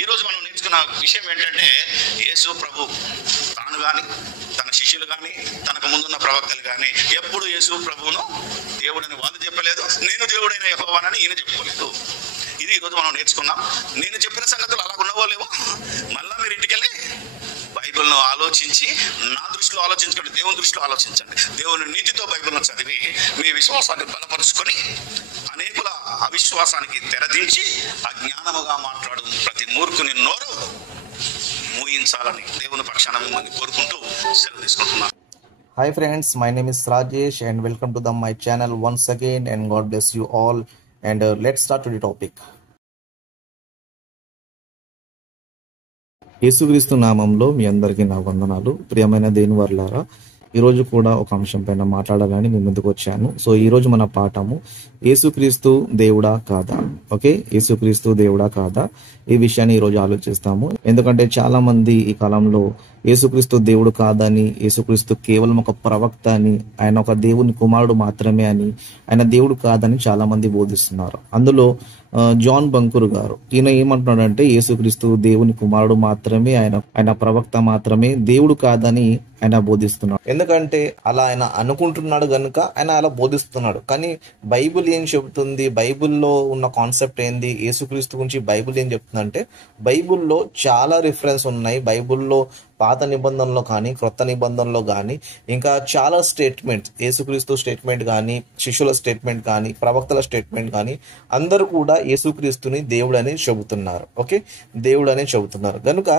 ఈరోజు మనం నేర్చుకున్న విషయం ఏంటంటే, యేసు ప్రభు తాను కానీ తన శిష్యులు కానీ తనకు ముందున్న ప్రవక్తలు కానీ ఎప్పుడు యేసు ప్రభువును దేవుడని వాళ్ళు చెప్పలేదు, నేను దేవుడైన యెహోవానని ఈయన చెప్పుకోలేదు. ఇది ఈరోజు మనం నేర్చుకున్నాం. నేను చెప్పిన సంగతులు అలా ఉన్నవాళ్ళేమో మళ్ళీ మీరు ఇంటికెళ్ళి బైబిల్ను ఆలోచించి, నా దృష్టిలో ఆలోచించండి, దేవుని దృష్టిలో ఆలోచించండి. దేవుని నీతితో బైబిల్ను చదివి మీ విశ్వాసాన్ని బలపరుచుకొని అనేకుల అవిశ్వాసానికి తెరదించి అజ్ఞానముగా మాట్లాడు ప్రతి మూర్ఖుని నోరు మూయించాలని దేవుని పక్షాన మిమ్మల్ని కోరుకుంటూ సెలవు తీసుకుంటున్నాను. Hi friends, my name is Rajesh and welcome to my channel once again, and God bless you all, and let's start to the topic. యేసుక్రీస్తు నామంలో మీ అందరికీ నా వందనాలు. ప్రియమైన దేవుని వర్లారా, ఈరోజు కూడా ఒక అంశం పైన మాట్లాడాలని మీ ముందుకు వచ్చాను. సో ఈరోజు మన పాఠము యేసుక్రీస్తు దేవుడా కాదా. ఓకే, యేసుక్రీస్తు దేవుడా కాదా, ఈ విషయాన్ని ఈరోజు ఆలోచిస్తాము. ఎందుకంటే చాలా మంది ఈ కాలంలో యేసుక్రీస్తు దేవుడు కాదని, యేసుక్రీస్తు కేవలం ఒక ప్రవక్త అని, ఆయన ఒక దేవుని కుమారుడు మాత్రమే అని, ఆయన దేవుడు కాదని చాలా మంది బోధిస్తున్నారు. అందులో జాన్ బంకురు గారు ఈయన ఏమంటున్నాడంటే, యేసుక్రీస్తు దేవుని కుమారుడు మాత్రమే, ఆయన ప్రవక్త మాత్రమే, దేవుడు కాదని ఆయన బోధిస్తున్నాడు. ఎందుకంటే అలా ఆయన అనుకుంటున్నాడు గనుక ఆయన అలా బోధిస్తున్నాడు. కానీ బైబిల్ ఏం చెబుతుంది, బైబిల్లో ఉన్న కాన్సెప్ట్ ఏంది, యేసుక్రీస్తు గురించి బైబిల్ ఏం చెప్తుందంటే, బైబిల్లో చాలా రిఫరెన్స్ ఉన్నాయి. బైబిల్లో పాత నిబంధనలో కానీ క్రొత్త నిబంధనలో కానీ ఇంకా చాలా స్టేట్మెంట్స్, యేసుక్రీస్తు స్టేట్మెంట్ కానీ, శిష్యుల స్టేట్మెంట్ కానీ, ప్రవక్తల స్టేట్మెంట్ కానీ, అందరూ కూడా యేసుక్రీస్తుని దేవుడని చెబుతున్నారు. ఓకే, దేవుడని చెబుతున్నారు. కనుక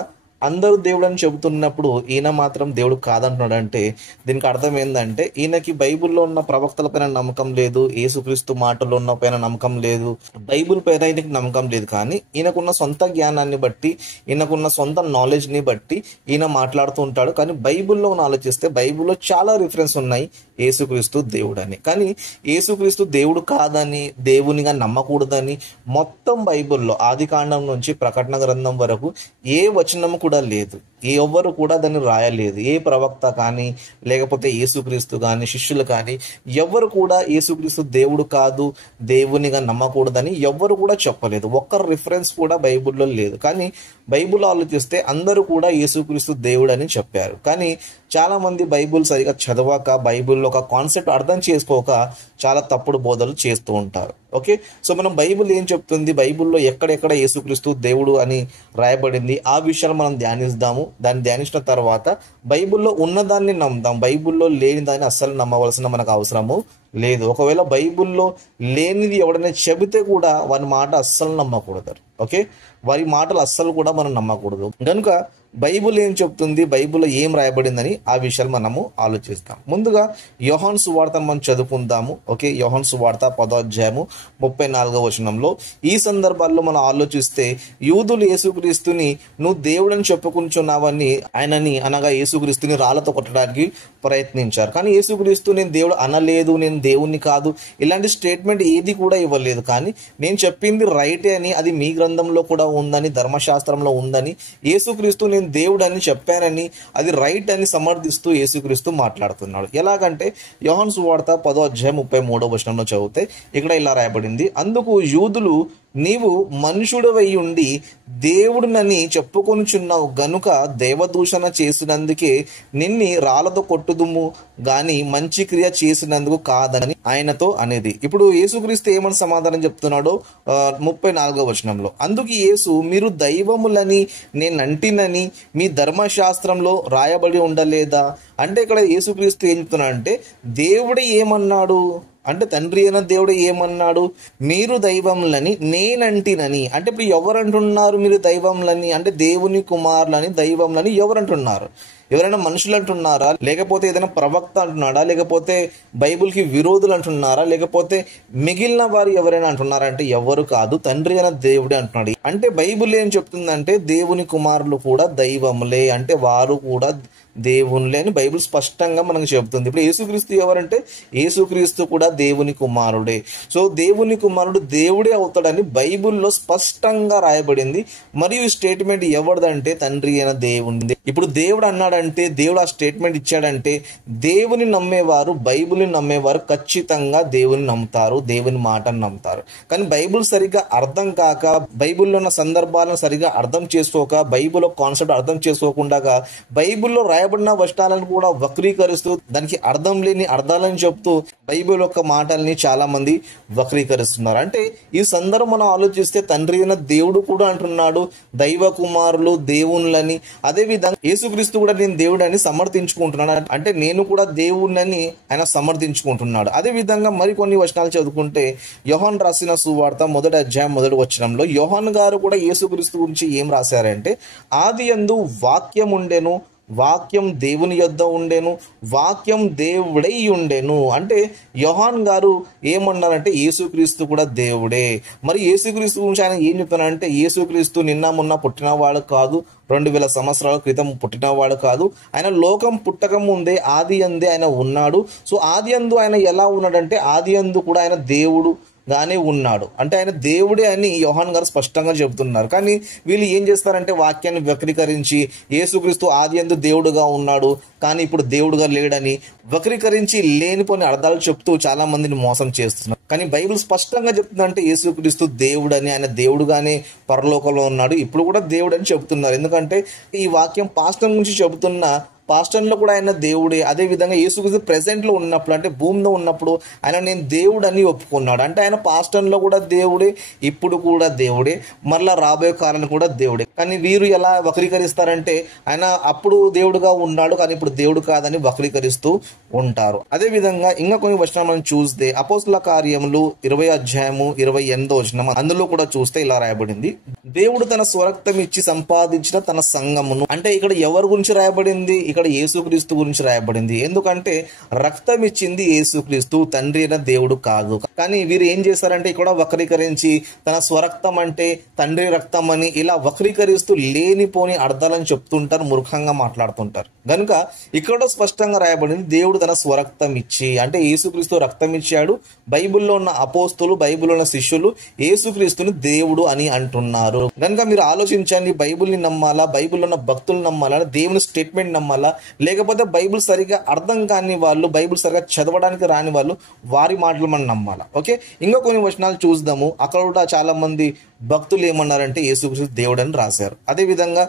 అందరూ దేవుడు అని చెబుతున్నప్పుడు ఈయన మాత్రం దేవుడు కాదంటున్నాడు అంటే దీనికి అర్థం ఏంటంటే, ఈయనకి బైబిల్లో ఉన్న ప్రవక్తల పైన నమ్మకం లేదు, యేసుక్రీస్తు మాటల్లో ఉన్న పైన నమ్మకం లేదు, బైబిల్ పైన ఈయనకి నమ్మకం లేదు. కానీ ఈయనకున్న సొంత జ్ఞానాన్ని బట్టి, ఈయనకున్న సొంత నాలెడ్జ్ని బట్టి ఈయన మాట్లాడుతూ ఉంటాడు. కానీ బైబిల్లో ఆలోచిస్తే బైబిల్లో చాలా రిఫరెన్స్ ఉన్నాయి యేసుక్రీస్తు దేవుడని. కానీ యేసుక్రీస్తు దేవుడు కాదని, దేవునిగా నమ్మకూడదని మొత్తం బైబిల్లో ఆది కాండం నుంచి ప్రకటన గ్రంథం వరకు ఏ వచనం కూడా లేదు, ఎవ్వరు కూడా దాన్ని రాయలేదు. ఏ ప్రవక్త కానీ లేకపోతే యేసుక్రీస్తు కానీ శిష్యులు కానీ ఎవ్వరు కూడా యేసుక్రీస్తు దేవుడు కాదు, దేవునిగా నమ్మకూడదని ఎవ్వరు కూడా చెప్పలేదు. ఒక్క రిఫరెన్స్ కూడా బైబిల్లో లేదు. కానీ బైబిల్ ఆలోచిస్తే అందరూ కూడా యేసుక్రీస్తు దేవుడు అని చెప్పారు. కానీ చాలా మంది బైబిల్ సరిగా చదవక, బైబిల్లో ఒక కాన్సెప్ట్ అర్థం చేసుకోక చాలా తప్పుడు బోధలు చేస్తూ ఉంటారు. ఓకే, సో మనం బైబిల్ ఏం చెప్తుంది, బైబిల్లో ఎక్కడెక్కడ యేసుక్రీస్తు దేవుడు అని రాయబడింది, ఆ విషయాలు మనం ధ్యానిస్తాము. దాన్ని ధ్యానించిన తర్వాత బైబిల్లో ఉన్నదాన్ని నమ్ముదాం, బైబిల్లో లేని దాన్ని అస్సలు నమ్మవలసిన మనకు అవసరము లేదు. ఒకవేళ బైబిల్లో లేనిది ఎవడైనా చెబితే కూడా వారి మాట అస్సలు నమ్మకూడదు. ఓకే, వారి మాటలు అస్సలు కూడా మనం నమ్మకూడదు. కనుక బైబిల్ ఏం చెప్తుంది, బైబిల్లో ఏం రాయబడిందని ఆ విషయాలు మనము ఆలోచిస్తాం. ముందుగా యోహాను సువార్తను మనం చదువుకుందాము. ఓకే, యోహాను సువార్త 10వ అధ్యాయము 34వ వచనంలో ఈ సందర్భాల్లో మనం ఆలోచిస్తే, యూదులు యేసుక్రీస్తుని నువ్వు దేవుడని చెప్పుకుంటున్నావని ఆయనని అనగా యేసుక్రీస్తుని రాళ్లతో కొట్టడానికి ప్రయత్నించారు. కానీ యేసుక్రీస్తు నేను దేవుడు అనలేదు, నేను దేవుణ్ణి కాదు, ఇలాంటి స్టేట్మెంట్ ఏది కూడా ఇవ్వలేదు. కానీ నేను చెప్పింది రైటే అని, అది మీ గ్రంథంలో కూడా ఉందని, ధర్మశాస్త్రంలో ఉందని, యేసుక్రీస్తు నేను దేవుడు అని చెప్పానని, అది రైట్ అని సమర్థిస్తూ యేసుక్రీస్తు మాట్లాడుతున్నాడు. ఎలాగంటే యోహాను సువార్త 10వ అధ్యాయం 33వ వచనంలో చదివితే ఇక్కడ ఇలా రాయబడింది, అందుకు యూదులు నీవు మనుషుడవై ఉండి దేవుడినని చెప్పుకొనుచున్నావు గనుక దేవదూషణ చేసినందుకే నిన్ని రాళ్లతో కొట్టుదుము గాని మంచి క్రియ చేసినందుకు కాదని ఆయనతో అనేది. ఇప్పుడు యేసుక్రీస్తు ఏమని సమాధానం చెప్తున్నాడో 34వ వచనంలో, అందుకు యేసు మీరు దైవములని నేనంటినని మీ ధర్మశాస్త్రంలో రాయబడి ఉండలేదా అంటే, ఇక్కడ యేసుక్రీస్తు ఏం చెప్తున్నాడు అంటే, దేవుడు ఏమన్నాడు అంటే, తండ్రి అయిన దేవుడు ఏమన్నాడు, మీరు దైవములని నేనంటినని అంటే, ఇప్పుడు ఎవరంటున్నారు మీరు దైవములని అంటే, దేవుని కుమారులని దైవములని ఎవరంటున్నారు? ఎవరైనా మనుషులు అంటున్నారా, లేకపోతే ఏదైనా ప్రవక్త అంటున్నాడా, లేకపోతే బైబిల్కి విరోధులు అంటున్నారా, లేకపోతే మిగిలిన వారు ఎవరైనా అంటున్నారా అంటే ఎవరు కాదు, తండ్రి అయిన దేవుడే అంటున్నాడు. అంటే బైబిల్ ఏం చెప్తుందంటే దేవుని కుమారులు కూడా దైవములే, అంటే వారు కూడా దేవునిలే అని బైబిల్ స్పష్టంగా మనకు చెబుతుంది. ఇప్పుడు యేసుక్రీస్తు ఎవరంటే యేసుక్రీస్తు కూడా దేవుని కుమారుడే. సో దేవుని కుమారుడు దేవుడే అవుతాడని బైబిల్లో స్పష్టంగా రాయబడింది. మరియు ఈ స్టేట్మెంట్ ఎవరిదంటే తండ్రి అయిన దేవునిది. ఇప్పుడు దేవుడు అన్నాడు ఇచ్చాడంటే, దేవుడు ఆ స్టేట్మెంట్ ఇచ్చాడంటే, దేవుని నమ్మేవారు, బైబిల్ని నమ్మేవారు ఖచ్చితంగా దేవుని నమ్ముతారు, దేవుని మాటను నమ్ముతారు. కానీ బైబిల్ సరిగ్గా అర్థం కాక, బైబిల్లో ఉన్న సందర్భాలను సరిగ్గా అర్థం చేసుకోక, బైబిల్ కాన్సెప్ట్ అర్థం చేసుకోకుండా బైబిల్లో రాయబడిన వచనాలను కూడా వక్రీకరిస్తూ, దానికి అర్థం లేని అర్థాలను చెప్తూ బైబిల్ యొక్క మాటల్ని చాలా మంది వక్రీకరిస్తున్నారు. అంటే ఈ సందర్భం మనం ఆలోచిస్తే తండ్రి అయిన దేవుడు కూడా అంటున్నాడు దైవ కుమారులు దేవుళ్ళని. అదే విధంగా యేసుక్రీస్తు కూడా నేను దేవుడని సమర్థించుకుంటున్నాడు. అంటే నేను కూడా దేవుడిని ఆయన సమర్థించుకుంటున్నాడు. అదే విధంగా మరికొన్ని వచనాలు చదువుకుంటే యోహాను రాసిన సువార్త 1వ అధ్యాయం 1వ వచనంలో యోహాను గారు కూడా యేసుక్రీస్తు గురించి ఏం రాశారంటే, ఆదియందు వాక్యం ఉండెను, వాక్యం దేవుని యొద్ద ఉండెను, వాక్యం దేవుడై ఉండెను. అంటే యోహాన్ గారు ఏమన్నారంటే యేసుక్రీస్తు కూడా దేవుడే. మరి యేసుక్రీస్తు గురించి ఆయన ఏం చెప్తున్నారంటే, యేసుక్రీస్తు నిన్న మొన్న పుట్టినవాడు కాదు, 2000 సంవత్సరాల క్రితం పుట్టినవాడు కాదు. ఆయన లోకం పుట్టక ముందే ఆది అందే ఆయన ఉన్నాడు. సో ఆది అందు ఆయన ఎలా ఉన్నాడంటే, ఆది అందు కూడా ఆయన దేవుడు గానే ఉన్నాడు. అంటే ఆయన దేవుడే అని యోహాన్ గారు స్పష్టంగా చెబుతున్నారు. కానీ వీళ్ళు ఏం చేస్తారంటే వాక్యాన్ని వక్రీకరించి యేసుక్రీస్తు ఆదియందు దేవుడుగా ఉన్నాడు కానీ ఇప్పుడు దేవుడుగా లేడని వక్రీకరించి లేనిపోని అర్థాలు చెప్తూ చాలా మందిని మోసం చేస్తున్నారు. కానీ బైబిల్ స్పష్టంగా చెప్తుందంటే యేసుక్రీస్తు దేవుడని, ఆయన దేవుడుగానే పరలోకంలో ఉన్నాడు, ఇప్పుడు కూడా దేవుడు అని చెబుతున్నారు. ఎందుకంటే ఈ వాక్యం పాస్టర్ నుంచి చెబుతున్న పాస్టర్లో కూడా ఆయన దేవుడే. అదే విధంగా యేసుక్రీస్తు ప్రెసెంట్ లో ఉన్నప్పుడు, అంటే భూమిలో ఉన్నప్పుడు ఆయన నేను దేవుడు అని ఒప్పుకున్నాడు. అంటే ఆయన పాస్టర్లో కూడా దేవుడే, ఇప్పుడు కూడా దేవుడే, మరలా రాబోయే కాలం కూడా దేవుడే. కానీ వీరు ఎలా వక్రీకరిస్తారంటే ఆయన అప్పుడు దేవుడుగా ఉన్నాడు కానీ ఇప్పుడు దేవుడు కాదని వక్రీకరిస్తూ ఉంటారు. అదే విధంగా ఇంకా కొన్ని వచనాలు మనం చూస్తే అపోస్తుల కార్యములు 20వ అధ్యాయము 28వ వచనం, అందులో కూడా చూస్తే ఇలా రాయబడింది, దేవుడు తన స్వరక్తం ఇచ్చి సంపాదించిన తన సంఘమును. అంటే ఇక్కడ ఎవరి గురించి రాయబడింది? ఇక్కడ యేసుక్రీస్తు గురించి రాయబడింది. ఎందుకంటే రక్తం ఇచ్చింది యేసుక్రీస్తు, తండ్రి అయిన దేవుడు కాదు. కానీ వీరు ఏం చేశారంటే ఇక్కడ వక్రీకరించి తన స్వరక్తం అంటే తండ్రి రక్తం అని ఇలా వక్రీకరిస్తూ లేనిపోని అర్థాలను చెప్తుంటారు, మూర్ఖంగా మాట్లాడుతుంటారు. కనుక ఇక్కడ స్పష్టంగా రాయబడింది దేవుడు తన స్వరక్తం ఇచ్చి, అంటే యేసుక్రీస్తు రక్తం ఇచ్చాడు. బైబిల్లో ఉన్న అపోస్తులు, బైబిల్లో ఉన్న శిష్యులు యేసుక్రీస్తుని దేవుడు అని అంటున్నారు. కనుక మీరు ఆలోచించండి, బైబిల్ని నమ్మాలా, బైబిల్లో ఉన్న భక్తులు నమ్మాలా, దేవుని స్టేట్మెంట్ నమ్మాలా, లేకపోతే బైబిల్ సరిగా అర్థం కాని వాళ్ళు, బైబిల్ సరిగా చదవడానికి రాని వాళ్ళు వారి మాటలు మనం నమ్మాలా? ఓకే, ఇంకా కొన్ని వచనాలు చూద్దాము. అక్కడ కూడా చాలా మంది భక్తులు ఏమన్నారంటే యేసుక్రీస్తు దేవుడు అని రాశారు. అదే విధంగా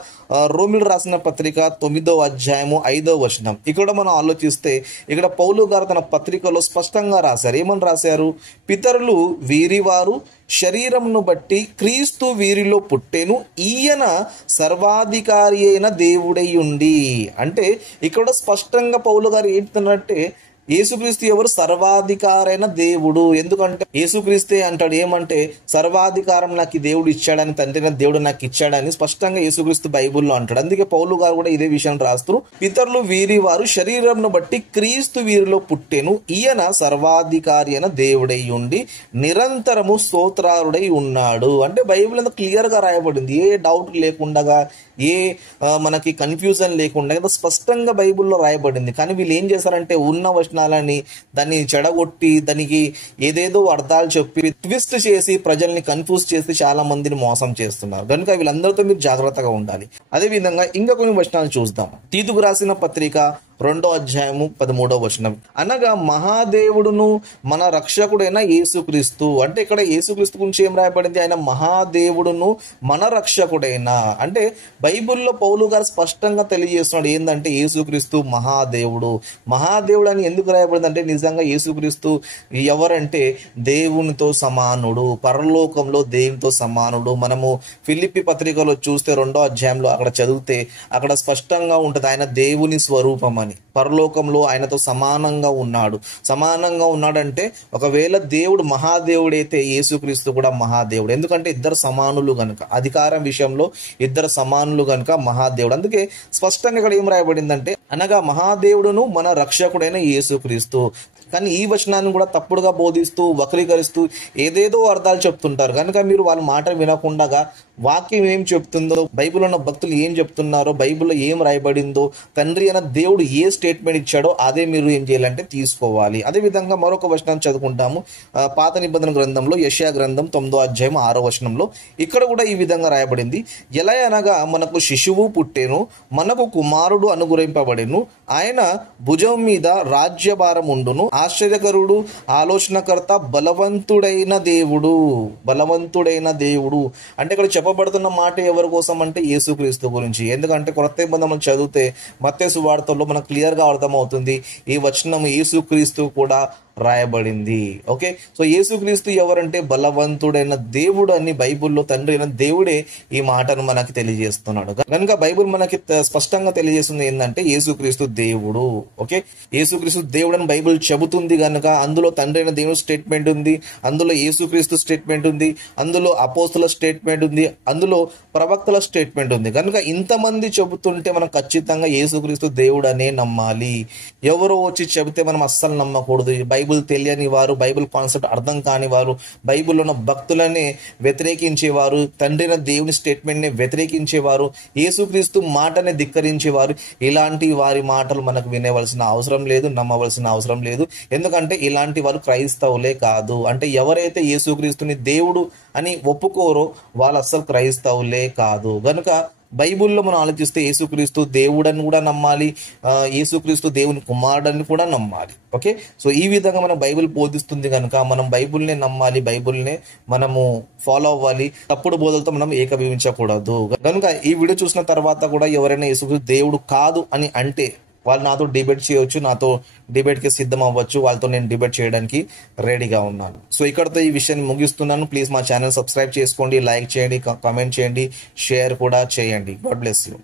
రోమిలు రాసిన పత్రిక 9వ అధ్యాయము 5వ వచనం, ఇక్కడ మనం ఆలోచిస్తే ఇక్కడ పౌలు గారు తన పత్రికలో స్పష్టంగా రాశారు. ఏమని రాశారు? పితరులు వీరివారు శరీరంను బట్టి క్రీస్తు వీరిలో పుట్టెను, ఈయన సర్వాధికారి అయిన దేవుడై ఉండి. అంటే ఇక్కడ స్పష్టంగా పౌలు గారు ఏంటంటే యేసుక్రీస్తు ఎవరు? సర్వాధికారైన దేవుడు. ఎందుకంటే యేసుక్రీస్తే అంటాడు ఏమంటే సర్వాధికారం నాకు దేవుడు ఇచ్చాడని, తండ్రి దేవుడు నాకు ఇచ్చాడని స్పష్టంగా యేసుక్రీస్తు బైబుల్లో అంటాడు. అందుకే పౌలు గారు కూడా ఇదే విషయం రాస్తూ, పితరులు వీరి వారు శరీరంను బట్టి క్రీస్తు వీరిలో పుట్టెను, ఈయన సర్వాధికారి అయిన దేవుడై ఉండి నిరంతరము స్తోత్రారుడై ఉన్నాడు. అంటే బైబిల్ అంతా క్లియర్ గా రాయబడింది, ఏ డౌట్ లేకుండా, ఏ మనకి కన్ఫ్యూజన్ లేకుండా స్పష్టంగా బైబిల్లో రాయబడింది. కానీ వీళ్ళు ఏం చేశారంటే ఉన్న వచనాలని దాన్ని చెడగొట్టి దానికి ఏదేదో అర్థాలు చెప్పి ట్విస్ట్ చేసి ప్రజల్ని కన్ఫ్యూజ్ చేసి చాలా మందిని మోసం చేస్తున్నారు. కనుక వీళ్ళందరితో మీరు జాగ్రత్తగా ఉండాలి. అదే విధంగా ఇంకా కొన్ని వచనాలు చూద్దాం. తీతుకు రాసిన పత్రిక 2వ అధ్యాయము 13వ వచనం, అనగా మహాదేవుడును మన రక్షకుడైన యేసుక్రీస్తు. అంటే ఇక్కడ యేసుక్రీస్తు గురించి ఏం రాయబడింది? ఆయన మహాదేవుడును మన రక్షకుడైన. అంటే బైబిల్లో పౌలు గారు స్పష్టంగా తెలియజేస్తున్నాడు ఏంటంటే యేసుక్రీస్తు మహాదేవుడు. మహాదేవుడు అని ఎందుకు రాయబడింది అంటే నిజంగా యేసుక్రీస్తు ఎవరంటే దేవునితో సమానుడు, పరలోకంలో దేవునితో సమానుడు. మనము ఫిలిప్పి పత్రికలో చూస్తే 2వ అధ్యాయంలో అక్కడ చదివితే అక్కడ స్పష్టంగా ఉంటుంది ఆయన దేవుని స్వరూపం అని, పరలోకంలో ఆయనతో సమానంగా ఉన్నాడు. సమానంగా ఉన్నాడంటే ఒకవేళ దేవుడు మహాదేవుడైతే యేసుక్రీస్తు కూడా మహాదేవుడు. ఎందుకంటే ఇద్దరు సమానులు గనుక, అధికారం విషయంలో ఇద్దరు సమానులు గనుక మహాదేవుడు. అందుకే స్పష్టంగా ఇక్కడ ఏం రాయబడిందంటే అనగా మహాదేవుడును మన రక్షకుడైన యేసుక్రీస్తు. కానీ ఈ వచనాన్ని కూడా తప్పుడుగా బోధిస్తూ వక్రీకరిస్తూ ఏదేదో అర్థాలు చెప్తుంటారు. కనుక మీరు వాళ్ళ మాట వినకుండా వాక్యం ఏం చెప్తుందో, బైబిల్లో ఉన్న భక్తులు ఏం చెప్తున్నారో, బైబిల్లో ఏం రాయబడిందో, తండ్రి అయిన దేవుడు ఏ స్టేట్మెంట్ ఇచ్చాడో అదే మీరు ఏం చేయాలంటే తీసుకోవాలి. అదేవిధంగా మరొక వచనాన్ని చదువుకుంటాము. పాత నిబంధన గ్రంథంలో యెషయా గ్రంథం 9వ అధ్యాయం 6వ వచనంలో ఇక్కడ కూడా ఈ విధంగా రాయబడింది. ఎలా అనగా మనకు శిశువు పుట్టెను, మనకు కుమారుడు అనుగ్రహింపబడెను, ఆయన భుజం మీద రాజ్యభారం ఉండును, ఆశ్చర్యకరుడు, ఆలోచనకర్త, బలవంతుడైన దేవుడు. అంటే ఇక్కడ చెప్పబడుతున్న మాట ఎవరి కోసం అంటే యేసుక్రీస్తు గురించి. ఎందుకంటే కొత్త నిబంధనలు చదివితే మత్తయి సువార్తలో మనకు క్లియర్గా అర్థమవుతుంది ఈ వచనం యేసుక్రీస్తు కూడా రాయబడింది. ఓకే, సో యేసుక్రీస్తు ఎవరంటే బలవంతుడైన దేవుడు అని బైబిల్లో తండ్రి అయిన దేవుడే ఈ మాటను మనకి తెలియజేస్తున్నాడు. కనుక బైబిల్ మనకి స్పష్టంగా తెలియజేస్తుంది ఏంటంటే యేసుక్రీస్తు దేవుడు. ఓకే, యేసుక్రీస్తు దేవుడు అని బైబిల్ చెబుతుంది కనుక అందులో తండ్రి అయిన దేవుడు స్టేట్మెంట్ ఉంది, అందులో యేసుక్రీస్తు స్టేట్మెంట్ ఉంది, అందులో అపోస్తుల స్టేట్మెంట్ ఉంది, అందులో ప్రవక్తల స్టేట్మెంట్ ఉంది. కనుక ఇంతమంది చెబుతుంటే మనం ఖచ్చితంగా యేసుక్రీస్తు దేవుడు అనే నమ్మాలి. ఎవరో వచ్చి చెబితే మనం అస్సలు నమ్మకూడదు. బైబిల్ తెలియని వారు, బైబిల్ కాన్సెప్ట్ అర్థం కాని వారు, బైబిల్లో ఉన్న భక్తులనే వ్యతిరేకించేవారు, తండ్రిన దేవుని స్టేట్మెంట్ని వ్యతిరేకించేవారు, యేసుక్రీస్తు మాటనే ధిక్కరించేవారు, ఇలాంటి వారి మాటలు మనకు వినేవలసిన అవసరం లేదు, నమ్మవలసిన అవసరం లేదు. ఎందుకంటే ఇలాంటి వారు క్రైస్తవులే కాదు. అంటే ఎవరైతే యేసుక్రీస్తుని దేవుడు అని ఒప్పుకోరో వాళ్ళు అస్సలు క్రైస్తవులే కాదు. కనుక బైబిల్లో మనం ఆలోచిస్తే యేసుక్రీస్తు దేవుడని కూడా నమ్మాలి, యేసుక్రీస్తు దేవుని కుమారుడని కూడా నమ్మాలి. ఓకే, సో ఈ విధంగా మనం బైబిల్ బోధిస్తుంది కనుక మనం బైబిల్నే నమ్మాలి, బైబిల్నే మనము ఫాలో అవ్వాలి. తప్పుడు బోధలతో మనం ఏకీభవించకూడదు. కనుక ఈ వీడియో చూసిన తర్వాత కూడా ఎవరైనా యేసుక్రీస్తు దేవుడు కాదు అని అంటే వాళ్ళు నాతో డిబేట్ చేయవచ్చు, నాతో డిబేట్కి సిద్ధం అవ్వచ్చు, వాళ్ళతో నేను డిబేట్ చేయడానికి రెడీగా ఉన్నాను. సో ఇక్కడతో ఈ విషయాన్ని ముగిస్తున్నాను. ప్లీజ్ మా ఛానల్ సబ్స్క్రైబ్ చేసుకోండి, లైక్ చేయండి, కామెంట్ చేయండి, షేర్ కూడా చేయండి. God bless you.